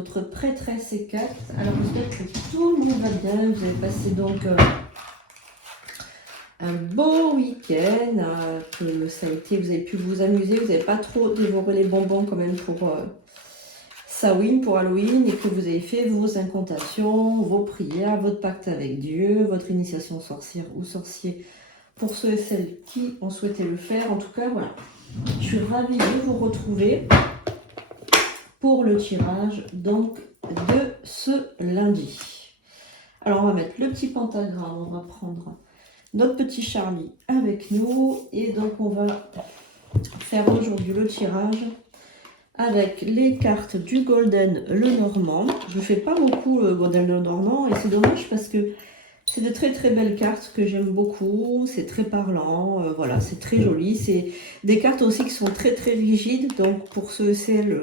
votre prêtresse et cartes. Alors j'espère que tout le monde va bien. Vous avez passé donc un beau week-end, que ça a été, vous avez pu vous amuser, vous n'avez pas trop dévoré les bonbons quand même pour Samhain, pour Halloween, et que vous avez fait vos incantations, vos prières, votre pacte avec Dieu, votre initiation sorcière ou sorcier pour ceux et celles qui ont souhaité le faire. En tout cas, voilà, je suis ravie de vous retrouver pour le tirage donc de ce lundi. Alors on va mettre le petit pentagramme, on va prendre notre petit Charlie avec nous et donc on va faire aujourd'hui le tirage avec les cartes du Golden Lenormand. Je ne fais pas beaucoup le Golden Lenormand et c'est dommage parce que c'est de très très belles cartes que j'aime beaucoup, c'est très parlant, voilà, c'est très joli. C'est des cartes aussi qui sont très très rigides, donc pour ceux et celles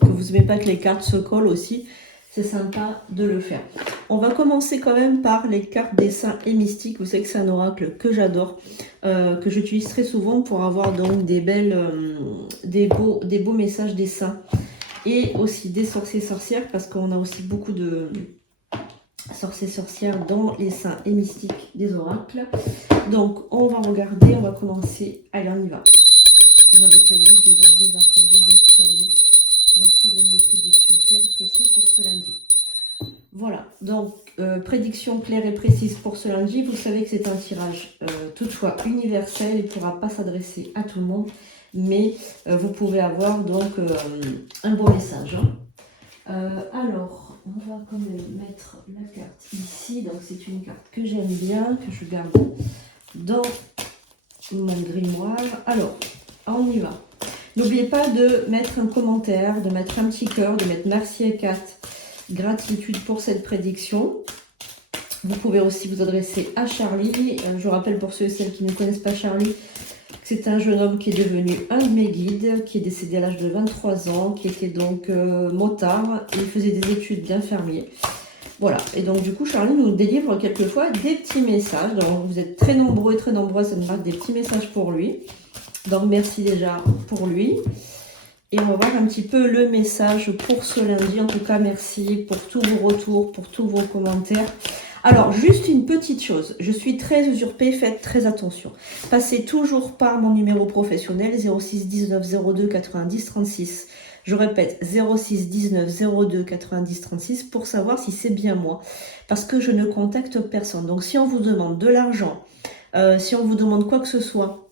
que vous n'aimez pas que les cartes se collent aussi, c'est sympa de le faire. On va commencer quand même par les cartes des saints et mystiques. Vous savez que c'est un oracle que j'adore, que j'utilise très souvent pour avoir donc des beaux messages des saints et aussi des sorciers sorcières, parce qu'on a aussi beaucoup de sorciers sorcières dans les saints et mystiques des oracles. Donc on va regarder, on va commencer. Allez, on y va. J'invoque les guides, les anges, les archanges, les esprits alliés. Merci de donner une prédiction claire et précise pour ce lundi. Voilà, donc prédiction claire et précise pour ce lundi. Vous savez que c'est un tirage toutefois universel, il ne pourra pas s'adresser à tout le monde, mais vous pouvez avoir donc un beau message. Alors, on va quand même mettre la carte ici. Donc c'est une carte que j'aime bien, que je garde dans mon grimoire. Alors, on y va. N'oubliez pas de mettre un commentaire, de mettre un petit cœur, de mettre merci et carte. Gratitude pour cette prédiction. Vous pouvez aussi vous adresser à Charlie. Je rappelle pour ceux et celles qui ne connaissent pas Charlie, c'est un jeune homme qui est devenu un de mes guides, qui est décédé à l'âge de 23 ans, qui était donc motard, et il faisait des études d'infirmier. Voilà, et donc du coup Charlie nous délivre quelquefois des petits messages. Donc vous êtes très nombreux et très nombreuses à nous mettre des petits messages pour lui. Donc merci déjà pour lui. Et on va voir un petit peu le message pour ce lundi. En tout cas, merci pour tous vos retours, pour tous vos commentaires. Alors, juste une petite chose. Je suis très usurpée, faites très attention. Passez toujours par mon numéro professionnel 06 19 02 90 36. Je répète, 06 19 02 90 36 pour savoir si c'est bien moi. Parce que je ne contacte personne. Donc, si on vous demande de l'argent, si on vous demande quoi que ce soit,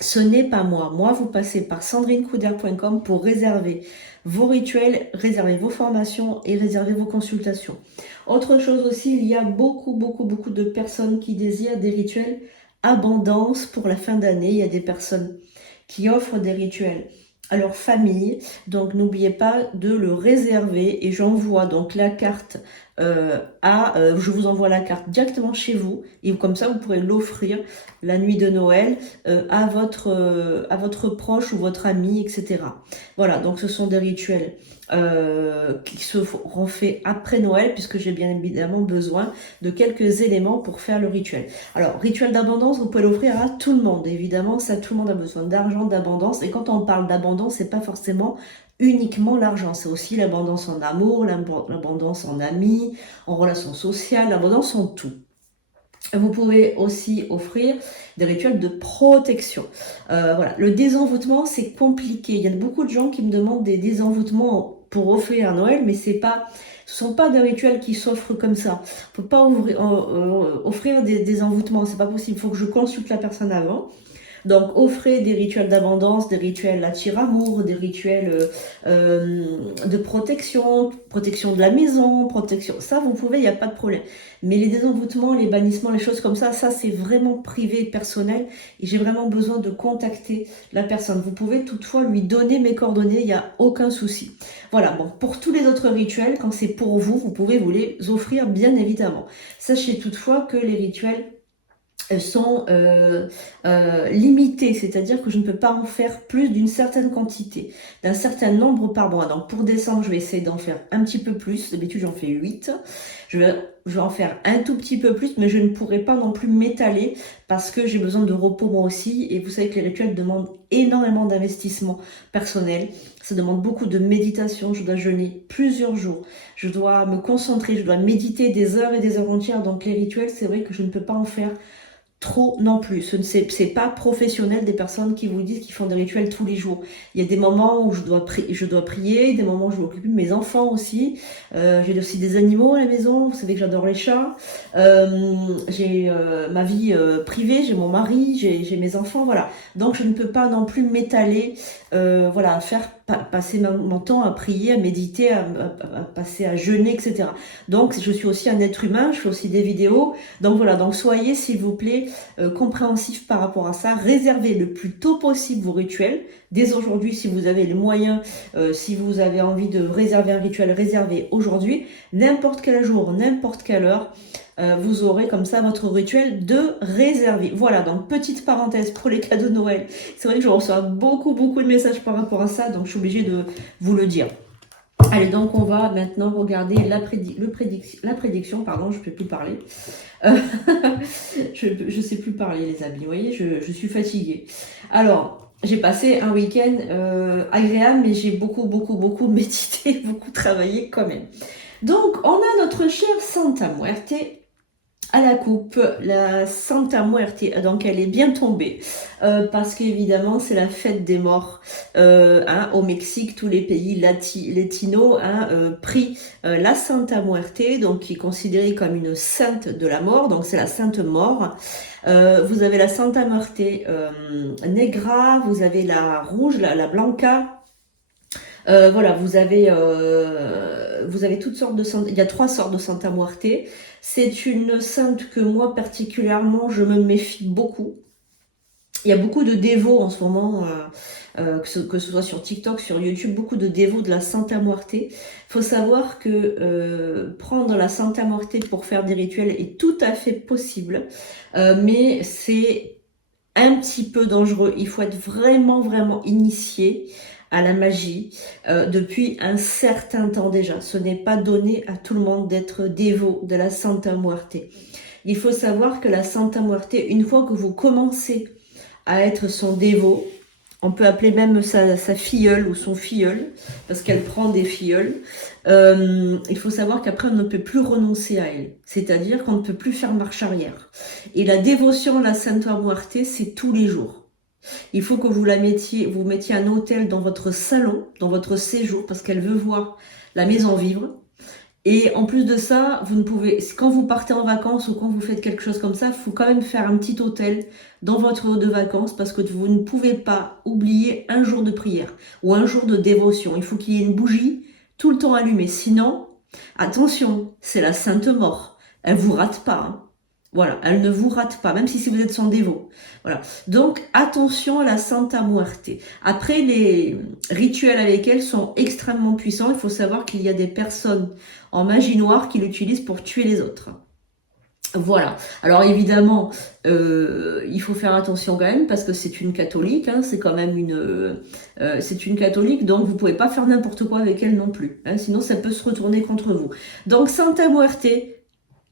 ce n'est pas moi. Moi, vous passez par sandrinecouder.com pour réserver vos rituels, réserver vos formations et réserver vos consultations. Autre chose aussi, il y a beaucoup de personnes qui désirent des rituels abondance pour la fin d'année. Il y a des personnes qui offrent des rituels à leur famille. Donc, n'oubliez pas de le réserver et j'envoie donc la carte je vous envoie la carte directement chez vous et comme ça vous pourrez l'offrir la nuit de Noël à votre proche ou votre ami, etc. Voilà, donc ce sont des rituels qui seront faits après Noël puisque j'ai bien évidemment besoin de quelques éléments pour faire le rituel. Alors, rituel d'abondance, vous pouvez l'offrir à tout le monde. Évidemment, ça, tout le monde a besoin d'argent, d'abondance. Et quand on parle d'abondance, c'est pas forcément uniquement l'argent, c'est aussi l'abondance en amour, l'abondance en amis, en relations sociales, l'abondance en tout. Vous pouvez aussi offrir des rituels de protection. Voilà, le désenvoûtement, c'est compliqué. Il y a beaucoup de gens qui me demandent des désenvoûtements pour offrir à Noël, mais ce ne sont pas des rituels qui s'offrent comme ça. On ne peut pas offrir des désenvoûtements, c'est pas possible. Il faut que je consulte la personne avant. Donc, offrez des rituels d'abondance, des rituels attire-amour, des rituels de protection de la maison, protection. Ça, vous pouvez, il n'y a pas de problème. Mais les désenvoûtements, les bannissements, les choses comme ça c'est vraiment privé, personnel. Et j'ai vraiment besoin de contacter la personne. Vous pouvez toutefois lui donner mes coordonnées, il n'y a aucun souci. Voilà, bon, pour tous les autres rituels, quand c'est pour vous, vous pouvez vous les offrir, bien évidemment. Sachez toutefois que les rituels sont limitées, c'est-à-dire que je ne peux pas en faire plus d'une certaine quantité, d'un certain nombre par mois. Donc pour décembre, je vais essayer d'en faire un petit peu plus. D'habitude, j'en fais 8. Je vais je vais en faire un tout petit peu plus, mais je ne pourrai pas non plus m'étaler parce que j'ai besoin de repos moi aussi. Et vous savez que les rituels demandent énormément d'investissement personnel. Ça demande beaucoup de méditation. Je dois jeûner plusieurs jours. Je dois me concentrer, je dois méditer des heures et des heures entières. Donc les rituels, c'est vrai que je ne peux pas en faire trop non plus. C'est pas professionnel des personnes qui vous disent qu'ils font des rituels tous les jours. Il y a des moments où je dois prier, des moments où je dois m'occuper de mes enfants aussi. J'ai aussi des animaux à la maison. Vous savez que j'adore les chats. J'ai ma vie privée, j'ai mon mari, j'ai mes enfants, voilà. Donc je ne peux pas non plus m'étaler, voilà, à faire passer mon temps à prier, à méditer, à passer à jeûner, etc. Donc je suis aussi un être humain, je fais aussi des vidéos. Donc voilà, donc soyez s'il vous plaît compréhensifs par rapport à ça. Réservez le plus tôt possible vos rituels. Dès aujourd'hui, si vous avez les moyens, si vous avez envie de réserver un rituel, réservez aujourd'hui. N'importe quel jour, n'importe quelle heure, vous aurez comme ça votre rituel de réserver. Voilà, donc petite parenthèse pour les cadeaux de Noël. C'est vrai que je reçois beaucoup de messages par rapport à ça, donc je suis obligée de vous le dire. Allez, donc on va maintenant regarder la prédiction, pardon, je ne peux plus parler. Je ne sais plus parler, les amis, vous voyez, je suis fatiguée. Alors, j'ai passé un week-end agréable, mais j'ai beaucoup médité, beaucoup travaillé quand même. Donc, on a notre chère Santa Muerte à la coupe, la Santa Muerte, donc elle est bien tombée, parce qu'évidemment c'est la fête des morts, au Mexique, tous les pays latinos prient la Santa Muerte, donc qui est considérée comme une sainte de la mort, donc c'est la sainte mort. Vous avez la Santa Muerte Negra, vous avez la rouge, la Blanca. Voilà, vous avez toutes sortes de saintes. Il y a 3 sortes de Santa Muerte. C'est une sainte que moi particulièrement je me méfie beaucoup. Il y a beaucoup de dévots en ce moment, que ce soit sur TikTok, sur YouTube, beaucoup de dévots de la Santa Muerte. Il faut savoir que prendre la Santa Muerte pour faire des rituels est tout à fait possible, mais c'est un petit peu dangereux. Il faut être vraiment initié à la magie depuis un certain temps déjà. Ce n'est pas donné à tout le monde d'être dévot de la Santa Muerte. Il faut savoir que la Santa Muerte, une fois que vous commencez à être son dévot, on peut appeler même sa filleule ou son filleul, parce qu'elle prend des filleuls. Il faut savoir qu'après, on ne peut plus renoncer à elle. C'est-à-dire qu'on ne peut plus faire marche arrière. Et la dévotion à la Santa Muerte, c'est tous les jours. Il faut que vous mettiez un hôtel dans votre salon, dans votre séjour, parce qu'elle veut voir la maison vivre. Et en plus de ça, vous ne pouvez, quand vous partez en vacances ou quand vous faites quelque chose comme ça, il faut quand même faire un petit hôtel dans votre lieu de vacances parce que vous ne pouvez pas oublier un jour de prière ou un jour de dévotion. Il faut qu'il y ait une bougie tout le temps allumée. Sinon, attention, c'est la Sainte Mort. Elle vous rate pas, hein. Voilà, elle ne vous rate pas, même si vous êtes son dévot. Voilà. Donc, attention à la Santa Muerte. Après, les rituels avec elle sont extrêmement puissants. Il faut savoir qu'il y a des personnes en magie noire qui l'utilisent pour tuer les autres. Voilà. Alors évidemment, il faut faire attention quand même parce que c'est une catholique, hein, c'est quand même c'est une catholique, donc vous pouvez pas faire n'importe quoi avec elle non plus, hein, sinon ça peut se retourner contre vous. Donc Santa Muerte,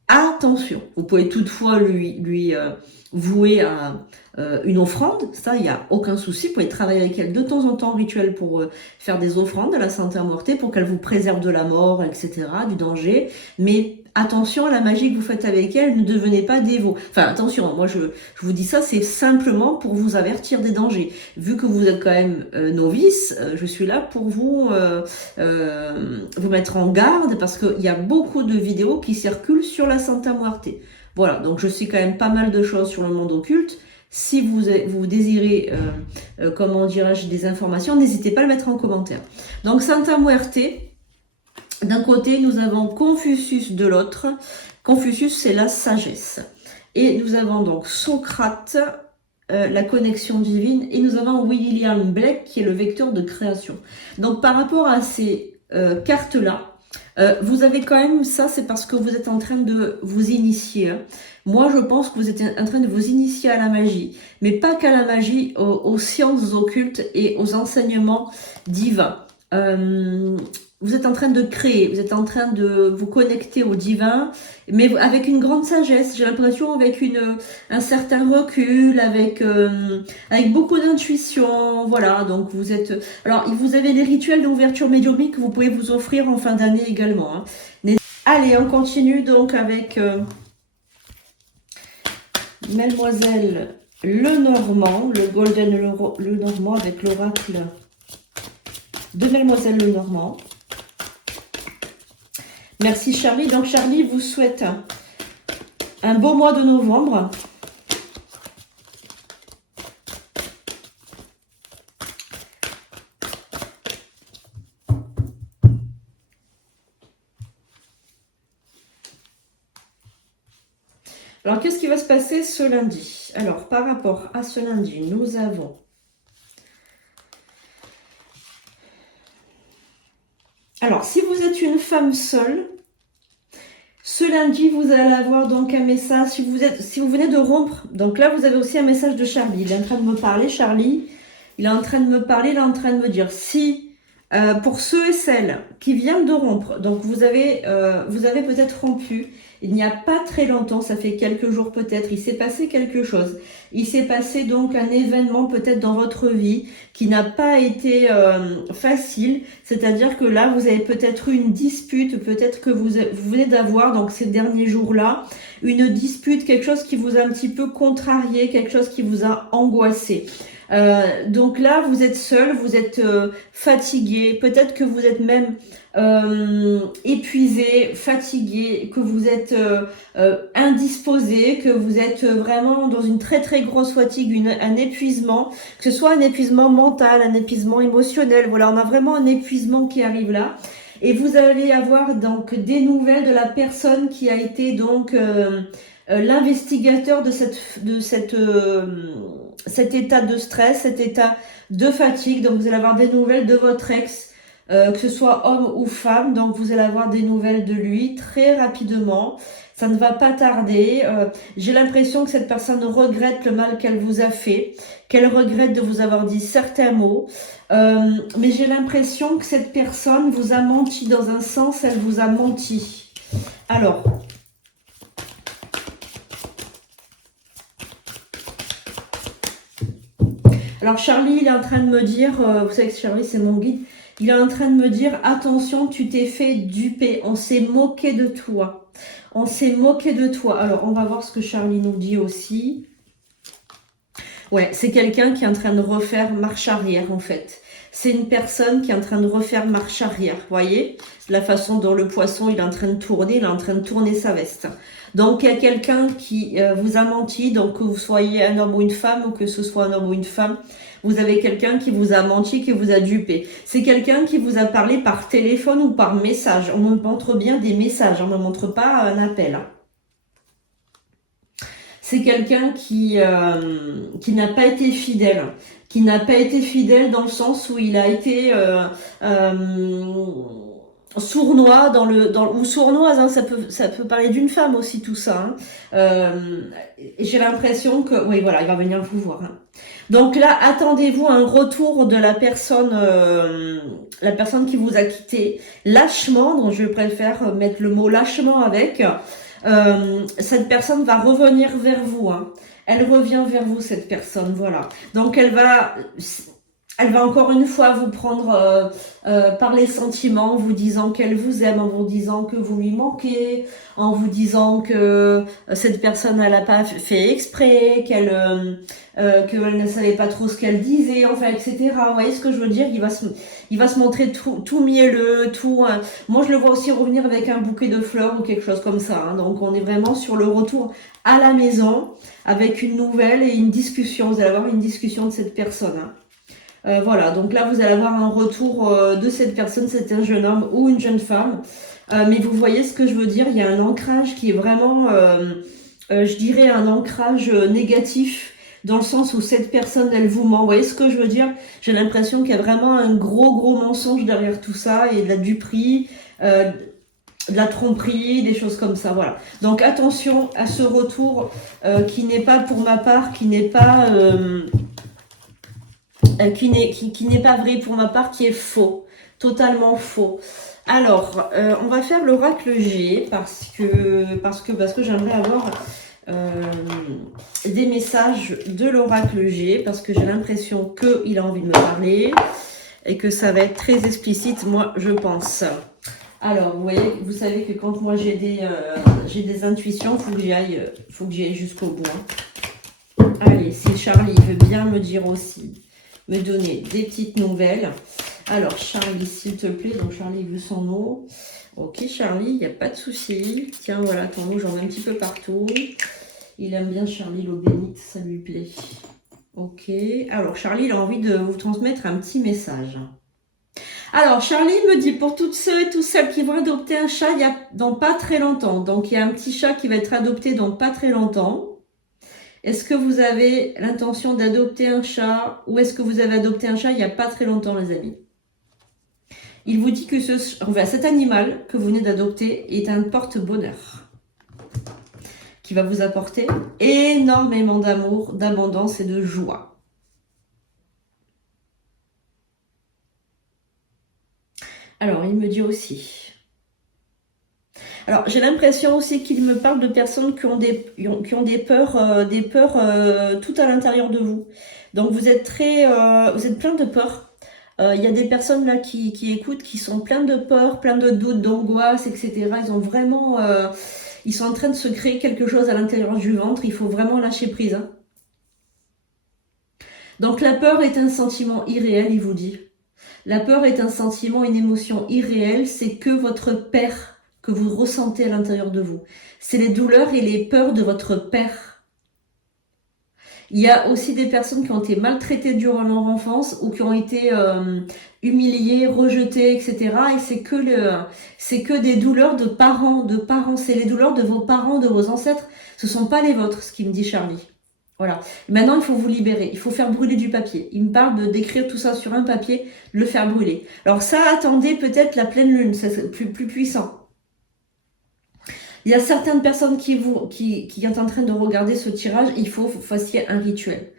attention. Vous pouvez toutefois lui vouer une offrande, ça il n'y a aucun souci. Vous pouvez travailler avec elle de temps en temps en rituel pour faire des offrandes à la Santa Muerte pour qu'elle vous préserve de la mort, etc., du danger. Mais attention à la magie que vous faites avec elle, ne devenez pas dévot. Enfin attention, moi je vous dis ça, c'est simplement pour vous avertir des dangers. Vu que vous êtes quand même novice, je suis là pour vous mettre en garde parce qu'il y a beaucoup de vidéos qui circulent sur la Santa Muerte. Voilà, donc je sais quand même pas mal de choses sur le monde occulte. Si vous désirez, comment dirais-je, des informations, n'hésitez pas à le mettre en commentaire. Donc Santa Muerte, d'un côté, nous avons Confucius de l'autre. Confucius, c'est la sagesse. Et nous avons donc Socrate, la connexion divine. Et nous avons William Blake, qui est le vecteur de création. Donc par rapport à ces cartes-là, vous avez quand même, ça c'est parce que vous êtes en train de vous initier. Moi je pense que vous êtes en train de vous initier à la magie, mais pas qu'à la magie, aux sciences occultes et aux enseignements divins. vous êtes en train de créer, vous êtes en train de vous connecter au divin, mais avec une grande sagesse, j'ai l'impression, avec un certain recul, avec beaucoup d'intuition, voilà, donc vous êtes... Alors, vous avez les rituels d'ouverture médiumnique que vous pouvez vous offrir en fin d'année également. Hein. Allez, on continue donc avec Mademoiselle Lenormand, le Golden Lenormand avec l'oracle de Mademoiselle Lenormand. Merci Charlie. Donc Charlie vous souhaite un beau mois de novembre. Alors qu'est-ce qui va se passer ce lundi? Alors par rapport à ce lundi, nous avons alors si vous êtes une femme seule, ce lundi, vous allez avoir donc un message, si vous venez de rompre, donc là, vous avez aussi un message de Charlie. Il est en train de me parler, Charlie. Il est en train de me parler, il est en train de me dire, si, pour ceux et celles qui viennent de rompre, donc vous avez peut-être rompu, il n'y a pas très longtemps, ça fait quelques jours peut-être, il s'est passé quelque chose. Il s'est passé donc un événement peut-être dans votre vie qui n'a pas été facile, c'est-à-dire que là, vous avez peut-être eu une dispute, peut-être que vous venez d'avoir, donc ces derniers jours-là, une dispute, quelque chose qui vous a un petit peu contrarié, quelque chose qui vous a angoissé. Donc là, vous êtes seul, vous êtes fatigué, peut-être que vous êtes même épuisé, fatigué, que vous êtes indisposé, que vous êtes vraiment dans une très très grosse fatigue, un épuisement, que ce soit un épuisement mental, un épuisement émotionnel. Voilà, on a vraiment un épuisement qui arrive là. Et vous allez avoir donc des nouvelles de la personne qui a été donc l'investigateur de cet état de stress, cet état de fatigue. Donc vous allez avoir des nouvelles de votre ex, que ce soit homme ou femme. Donc vous allez avoir des nouvelles de lui très rapidement. Ça ne va pas tarder. J'ai l'impression que cette personne regrette le mal qu'elle vous a fait, qu'elle regrette de vous avoir dit certains mots. Mais j'ai l'impression que cette personne vous a menti dans un sens, elle vous a menti. Alors... Alors Charlie, il est en train de me dire, vous savez que Charlie c'est mon guide, il est en train de me dire, attention, tu t'es fait duper, on s'est moqué de toi. On s'est moqué de toi. Alors on va voir ce que Charlie nous dit aussi. Ouais, c'est quelqu'un qui est en train de refaire marche arrière en fait. C'est une personne qui est en train de refaire marche arrière, vous voyez? La façon dont le poisson, il est en train de tourner, il est en train de tourner sa veste. Donc, il y a quelqu'un qui vous a menti, donc que vous soyez un homme ou une femme, ou que ce soit un homme ou une femme, vous avez quelqu'un qui vous a menti, qui vous a dupé. C'est quelqu'un qui vous a parlé par téléphone ou par message. On me montre bien des messages, on ne me montre pas un appel. C'est quelqu'un qui n'a pas été fidèle. Qui n'a pas été fidèle dans le sens où il a été... sournois ou sournoise, hein, ça peut parler d'une femme aussi tout ça. Hein. J'ai l'impression que oui voilà, il va venir vous voir. Hein. Donc là, attendez-vous à un retour de la personne qui vous a quitté lâchement. Donc je préfère mettre le mot lâchement avec. Cette personne va revenir vers vous. Hein. Elle revient vers vous cette personne, voilà. Donc elle va encore une fois vous prendre par les sentiments, en vous disant qu'elle vous aime, en vous disant que vous lui manquez, en vous disant que cette personne elle n'a pas fait exprès, qu'elle ne savait pas trop ce qu'elle disait, enfin etc. Vous voyez ce que je veux dire? Il va se montrer tout mielleux, tout. Moi je le vois aussi revenir avec un bouquet de fleurs ou quelque chose comme ça. Hein. Donc on est vraiment sur le retour à la maison avec une nouvelle et une discussion. Vous allez avoir une discussion de cette personne. Hein. Voilà, donc là vous allez avoir un retour de cette personne, c'est un jeune homme ou une jeune femme. Mais vous voyez ce que je veux dire, il y a un ancrage qui est vraiment, je dirais, un ancrage négatif, dans le sens où cette personne, elle vous ment. Vous voyez ce que je veux dire? J'ai l'impression qu'il y a vraiment un gros mensonge derrière tout ça, et de la duperie, de la tromperie, des choses comme ça, voilà. Donc attention à ce retour qui n'est pas pour ma part, qui n'est pas... qui n'est pas vrai pour ma part, qui est faux, totalement faux. Alors, on va faire l'oracle G parce que j'aimerais avoir des messages de l'oracle G parce que j'ai l'impression qu'il a envie de me parler et que ça va être très explicite, moi, je pense. Alors, vous voyez, vous savez que quand moi j'ai des intuitions, il faut que j'y aille jusqu'au bout. Hein. Allez, si Charlie veut bien me dire aussi, me donner des petites nouvelles. Alors, Charlie, s'il te plaît. Donc, Charlie veut son eau. Ok, Charlie, il n'y a pas de souci. Tiens, voilà, ton eau, j'en ai un petit peu partout. Il aime bien Charlie, l'eau bénite, ça lui plaît. Ok. Alors, Charlie, il a envie de vous transmettre un petit message. Alors, Charlie me dit, pour toutes ceux et tous celles qui vont adopter un chat dans pas très longtemps. Donc, il y a un petit chat qui va être adopté dans pas très longtemps. Est-ce que vous avez l'intention d'adopter un chat ou est-ce que vous avez adopté un chat il n'y a pas très longtemps, les amis? Il vous dit que cet animal que vous venez d'adopter est un porte-bonheur qui va vous apporter énormément d'amour, d'abondance et de joie. Alors, il me dit aussi... Alors, j'ai l'impression aussi qu'il me parle de personnes qui ont des peurs tout à l'intérieur de vous. Donc, vous êtes plein de peurs. Il y a des personnes là qui écoutent, qui sont pleines de peur, pleines de doutes, d'angoisse, etc. Ils ont vraiment, ils sont en train de se créer quelque chose à l'intérieur du ventre. Il faut vraiment lâcher prise. Hein. Donc la peur est un sentiment irréel, il vous dit. La peur est un sentiment, une émotion irréelle. C'est que votre père que vous ressentez à l'intérieur de vous. C'est les douleurs et les peurs de votre père. Il y a aussi des personnes qui ont été maltraitées durant leur enfance ou qui ont été humiliées, rejetées, etc. Et c'est que des douleurs de parents. C'est les douleurs de vos parents, de vos ancêtres. Ce ne sont pas les vôtres, ce qui me dit Charlie. Voilà. Maintenant, il faut vous libérer. Il faut faire brûler du papier. Il me parle d'écrire tout ça sur un papier, de le faire brûler. Alors ça, attendez peut-être la pleine lune. C'est plus puissant. Il y a certaines personnes qui sont en train de regarder ce tirage, il faut que vous fassiez un rituel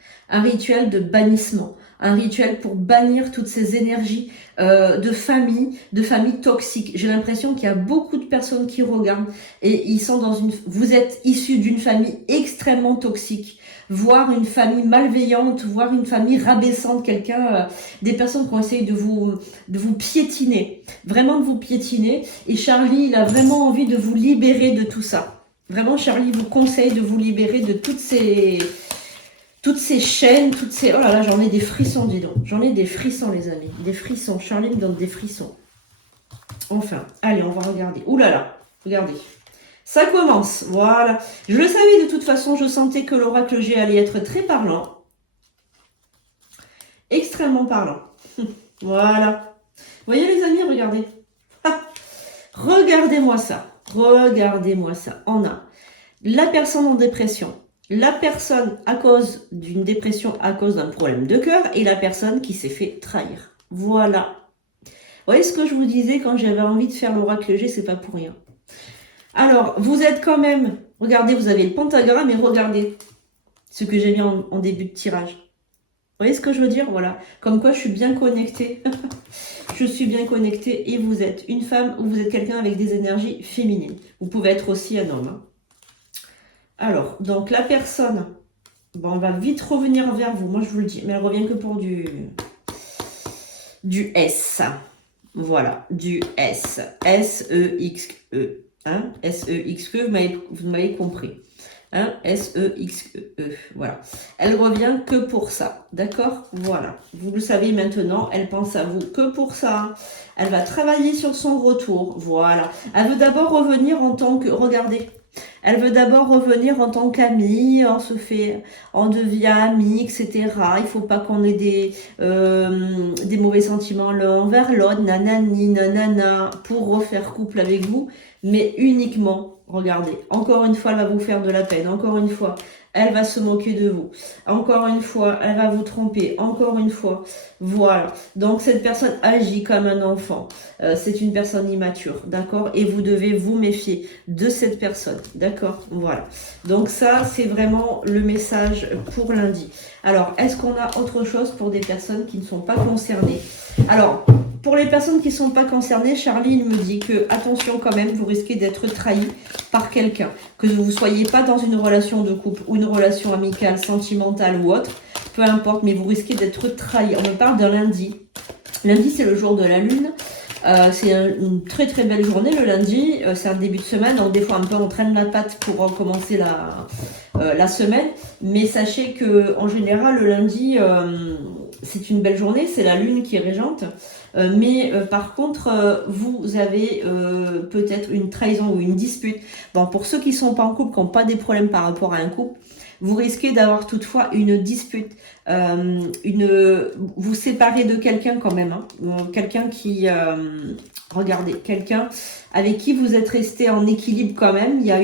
de bannissement, un rituel pour bannir toutes ces énergies de famille toxiques. J'ai l'impression qu'il y a beaucoup de personnes qui regardent et vous êtes issus d'une famille extrêmement toxique, voire une famille malveillante, voire une famille rabaissante, des personnes qui ont essayé de vous piétiner, vraiment de vous piétiner. Et Charlie, il a vraiment envie de vous libérer de tout ça. Vraiment, Charlie vous conseille de vous libérer de toutes ces chaînes, oh là là, j'en ai des frissons, dis donc. J'en ai des frissons, les amis. Des frissons. Charlie me donne des frissons. Enfin, allez, on va regarder. Ouh là là, regardez. Ça commence, voilà. Je le savais de toute façon, je sentais que l'oracle G allait être très parlant. Extrêmement parlant. Voilà. Vous voyez les amis, regardez. Ah, regardez-moi ça. Regardez-moi ça. On a la personne en dépression. La personne à cause d'une dépression, à cause d'un problème de cœur. Et la personne qui s'est fait trahir. Voilà. Vous voyez ce que je vous disais quand j'avais envie de faire l'oracle G, c'est pas pour rien. Alors, vous êtes quand même... Regardez, vous avez le pentagramme et regardez ce que j'ai mis en début de tirage. Vous voyez ce que je veux dire? Voilà. Comme quoi, je suis bien connectée. Je suis bien connectée et vous êtes une femme ou vous êtes quelqu'un avec des énergies féminines. Vous pouvez être aussi un homme. Hein. Alors, donc la personne... Bon, on va vite revenir vers vous. Moi, je vous le dis. Mais elle revient que pour du S. Voilà, du S. S-E-X-E. Hein, S-E-X-E, vous m'avez compris. Hein, S-E-X-E, voilà. Elle revient que pour ça, d'accord? Voilà, vous le savez maintenant, elle pense à vous que pour ça. Elle va travailler sur son retour, voilà. Elle veut d'abord revenir en tant que, regardez, elle veut d'abord revenir en tant qu'amie, on devient amie, etc. Il faut pas qu'on ait des mauvais sentiments l'un envers l'autre, nanani, nanana, pour refaire couple avec vous, mais uniquement, regardez, encore une fois, elle va vous faire de la peine, encore une fois, elle va se moquer de vous, encore une fois, elle va vous tromper, encore une fois, voilà. Donc cette personne agit comme un enfant, c'est une personne immature, d'accord? Et vous devez vous méfier de cette personne, d'accord? Voilà. Donc ça, c'est vraiment le message pour lundi. Alors, est-ce qu'on a autre chose pour des personnes qui ne sont pas concernées? Alors, pour les personnes qui ne sont pas concernées, Charlie il me dit que, attention quand même, vous risquez d'être trahi par quelqu'un. Que vous ne soyez pas dans une relation de couple ou une relation amicale, sentimentale ou autre, peu importe, mais vous risquez d'être trahi. On me parle d'un lundi. Lundi, c'est le jour de la lune. C'est une très très belle journée le lundi, c'est un début de semaine, donc des fois un peu on traîne la patte pour commencer la semaine, mais sachez que en général le lundi c'est une belle journée, c'est la lune qui est régente, mais par contre vous avez peut-être une trahison ou une dispute. Bon, pour ceux qui sont pas en couple, qui n'ont pas des problèmes par rapport à un couple, vous risquez d'avoir toutefois une dispute, vous séparez de quelqu'un quand même, hein, quelqu'un qui, regardez, quelqu'un avec qui vous êtes resté en équilibre quand même. Il y a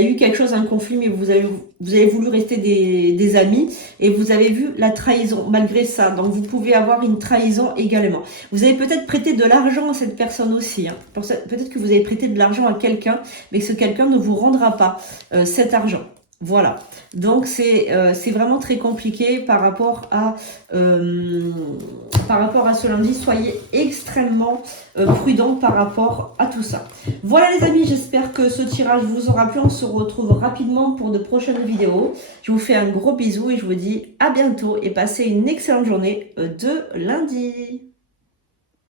eu quelque chose, un conflit, mais vous avez voulu rester des amis et vous avez vu la trahison malgré ça. Donc vous pouvez avoir une trahison également. Vous avez peut-être prêté de l'argent à cette personne aussi. Hein. Peut-être que vous avez prêté de l'argent à quelqu'un, mais que ce quelqu'un ne vous rendra pas cet argent. Voilà, donc c'est vraiment très compliqué par rapport à ce lundi. Soyez extrêmement prudents par rapport à tout ça. Voilà les amis, j'espère que ce tirage vous aura plu. On se retrouve rapidement pour de prochaines vidéos. Je vous fais un gros bisou et je vous dis à bientôt et passez une excellente journée de lundi.